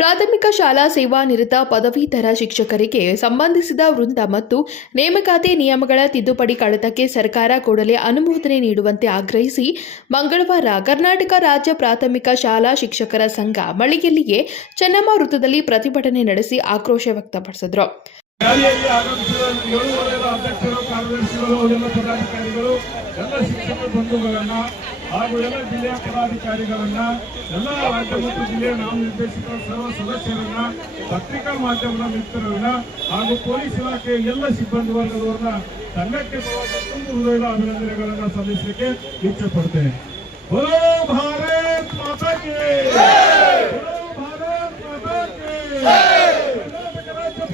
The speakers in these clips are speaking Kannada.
ಪ್ರಾಥಮಿಕ ಶಾಲಾ ಸೇವಾನಿರತ ಪದವೀಧರ ಶಿಕ್ಷಕರಿಗೆ ಸಂಬಂಧಿಸಿದ ವೃಂದ ಮತ್ತು ನೇಮಕಾತಿ ನಿಯಮಗಳ ತಿದ್ದುಪಡಿ ಕಡತಕ್ಕೆ ಸರ್ಕಾರ ಕೂಡಲೇ ಅನುಮೋದನೆ ನೀಡುವಂತೆ ಆಗ್ರಹಿಸಿ, ಮಂಗಳವಾರ ಕರ್ನಾಟಕ ರಾಜ್ಯ ಪ್ರಾಥಮಿಕ ಶಾಲಾ ಶಿಕ್ಷಕರ ಸಂಘ ಮಳಿಗೆಯಲ್ಲಿಯೇ ಚೆನ್ನಮ್ಮ ವೃತ್ತದಲ್ಲಿ ಪ್ರತಿಭಟನೆ ನಡೆಸಿ ಆಕ್ರೋಶ ವ್ಯಕ್ತಪಡಿಸಿದರು. ರ್ಯಾಲಿಯಲ್ಲಿ ಆಗಮಿಸಿದ ಏಳುವರೆಯ ಅಧ್ಯಕ್ಷರು, ಕಾರ್ಯದರ್ಶಿಗಳು, ಎಲ್ಲ ಪದಾಧಿಕಾರಿಗಳು, ಎಲ್ಲ ಶಿಕ್ಷಕ ಬಂಧುಗಳನ್ನ ಹಾಗೂ ಎಲ್ಲ ಜಿಲ್ಲೆಯ ಪದಾಧಿಕಾರಿಗಳನ್ನ, ಎಲ್ಲ ರಾಜ್ಯ ಮತ್ತು ಜಿಲ್ಲೆಯ ನಾಮನಿರ್ದೇಶಕರ ಸರ್ವ ಸದಸ್ಯರನ್ನ, ಪತ್ರಿಕಾ ಮಾಧ್ಯಮದ ಮಿತ್ರರನ್ನ ಹಾಗೂ ಪೊಲೀಸ್ ಇಲಾಖೆಯ ಎಲ್ಲ ಸಿಬ್ಬಂದಿ ವರ್ಗದವರನ್ನ ತಂಡಕ್ಕೆ ತುಂಬ ಹೃದಯದ ಅಭಿನಂದನೆಗಳನ್ನ ಸಲ್ಲಿಸಲಿಕ್ಕೆ ಇಚ್ಛೆ ಪಡ್ತೇನೆ. ಭಾರತ್ ಮಾತಾ ಕಿ ಬೋಲೋ ಭಾರತ್ ಮಾತಾ ಕಿ ಕರ್ನಾಟಕ ರಾಜ್ಯ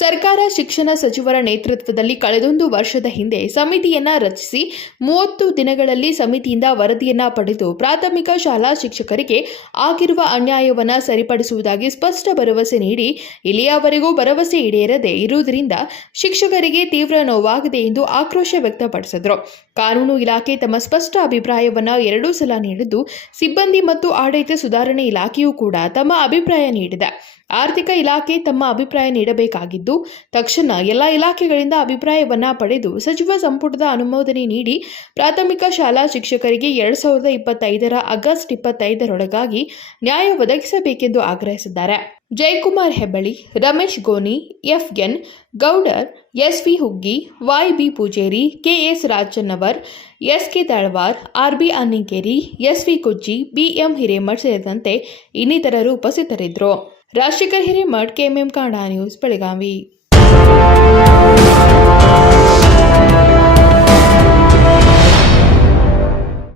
ಸರ್ಕಾರ ಶಿಕ್ಷಣ ಸಚಿವರ ನೇತೃತ್ವದಲ್ಲಿ ಕಳೆದೊಂದು ವರ್ಷದ ಹಿಂದೆ ಸಮಿತಿಯನ್ನ ರಚಿಸಿ ಮೂವತ್ತು ದಿನಗಳಲ್ಲಿ ಸಮಿತಿಯಿಂದ ವರದಿಯನ್ನ ಪಡೆದು ಪ್ರಾಥಮಿಕ ಶಾಲಾ ಶಿಕ್ಷಕರಿಗೆ ಆಗಿರುವ ಅನ್ಯಾಯವನ್ನು ಸರಿಪಡಿಸುವುದಾಗಿ ಸ್ಪಷ್ಟ ಭರವಸೆ ನೀಡಿ ಇಲ್ಲಿಯವರೆಗೂ ಭರವಸೆ ಈಡೇರದೆ ಇರುವುದರಿಂದ ಶಿಕ್ಷಕರಿಗೆ ತೀವ್ರ ನೋವಾಗಿದೆ ಎಂದು ಆಕ್ರೋಶ ವ್ಯಕ್ತಪಡಿಸಿದರು. ಕಾನೂನು ಇಲಾಖೆ ತಮ್ಮ ಸ್ಪಷ್ಟ ಅಭಿಪ್ರಾಯವನ್ನು ಎರಡೂ ಸಲ ನೀಡಿದ್ದು, ಸಿಬ್ಬಂದಿ ಮತ್ತು ಆಡಳಿತ ಸುಧಾರಣೆ ಇಲಾಖೆಯೂ ಕೂಡ ತಮ್ಮ ಅಭಿಪ್ರಾಯ ನೀಡಿದೆ. ಆರ್ಥಿಕ ಇಲಾಖೆ ತಮ್ಮ ಅಭಿಪ್ರಾಯ ನೀಡಬೇಕಾಗಿದ್ದು, ತಕ್ಷಣ ಎಲ್ಲ ಇಲಾಖೆಗಳಿಂದ ಅಭಿಪ್ರಾಯವನ್ನು ಪಡೆದು ಸಚಿವ ಸಂಪುಟದ ಅನುಮೋದನೆ ನೀಡಿ ಪ್ರಾಥಮಿಕ ಶಾಲಾ ಶಿಕ್ಷಕರಿಗೆ ಎರಡು ಸಾವಿರದ ಇಪ್ಪತ್ತೈದರ ಆಗಸ್ಟ್ ಇಪ್ಪತ್ತೈದರೊಳಗಾಗಿ ನ್ಯಾಯ ಒದಗಿಸಬೇಕೆಂದು ಆಗ್ರಹಿಸಿದ್ದಾರೆ. Jayakumar Hebballi, Ramesh Goni, FN, Gowdar S V Huggi Y B Pujeri, KS Rajannavar, SK Talawar RB V SV Kujji, BM Hiremath ಸೇರಿದಂತೆ ಇನ್ನಿತರರು ಉಪಸ್ಥಿತರಿದ್ದರು. राजशेखर हिरे मठ के एम एम कांडा न्यूज़ पड़ेगा भी